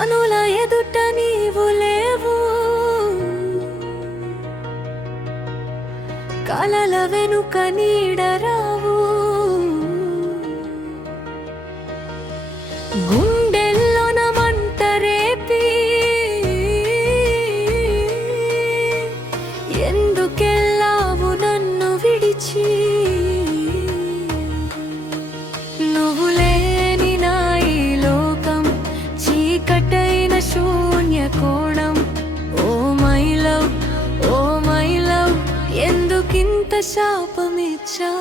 కనుల ఎదుట నీవు లేవు, కలల వెనుక నీడరావు. గుండెల్లోన మంట రేపి ఎందుకెళ్ళావు నన్ను విడిచి. నువ్వు లేని నా ఈ లోకం చీకటైన శూన్య కోణం. Oh my love, oh my love, ఎందుకింత శాపమిచ్చా.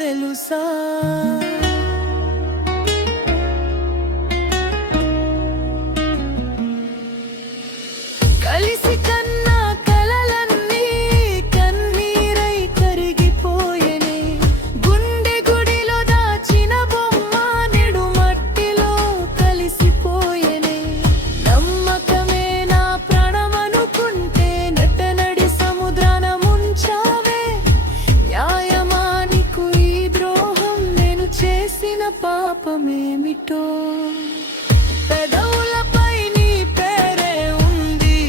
తెలుసా కలిసి కన్నా కలలన్నీ కన్నీరై కరిగిపోయేనే. గుండె గుడిలో దాచిన బొమ్మ నెడు మట్టిలో కలిసిపోయేనే. నమ్మకమే నా ప్రాణమనుకుంటే నడి సముద్రాన ముంచావే. న్యాయమానికు చేసిన పాపమేమిటో. పెదవులపై నీ పేరే ఉంది,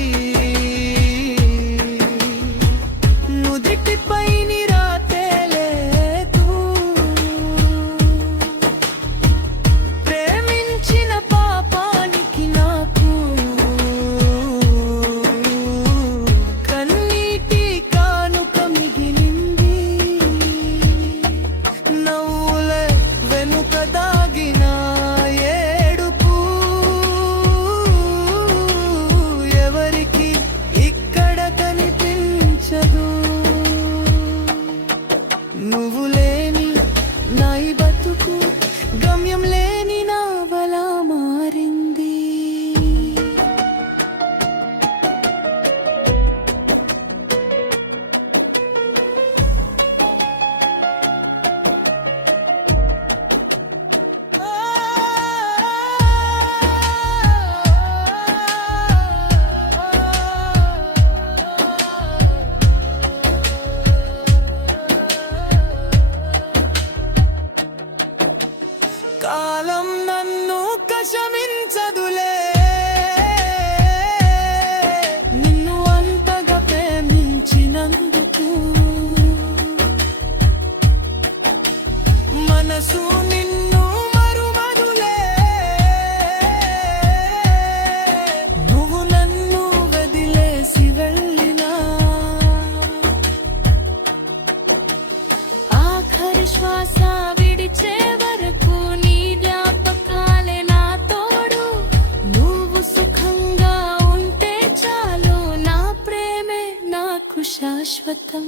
నుదిటిపై నీ రాతే లేదు. ప్రేమించిన పాపానికి నాకు కన్నీటి కానుక మిగిలింది. వెనుక దాగిన ఏడుపు ఎవరికి ఇక్కడ కనిపించదు. నువ్వు లేని నా ఈ బతుకు గమ్యం లేని నావలా మారింది. కాలం నన్ను కశమించదులే, నిన్ను అంతగా ప్రేమించినందుకు. మనసు నిన్ను మరువదులే, నువ్వు నన్ను వదిలేసి వెళ్ళినా. ఆఖరి శ్వాస విడిచే వరకు శాశ్వతం.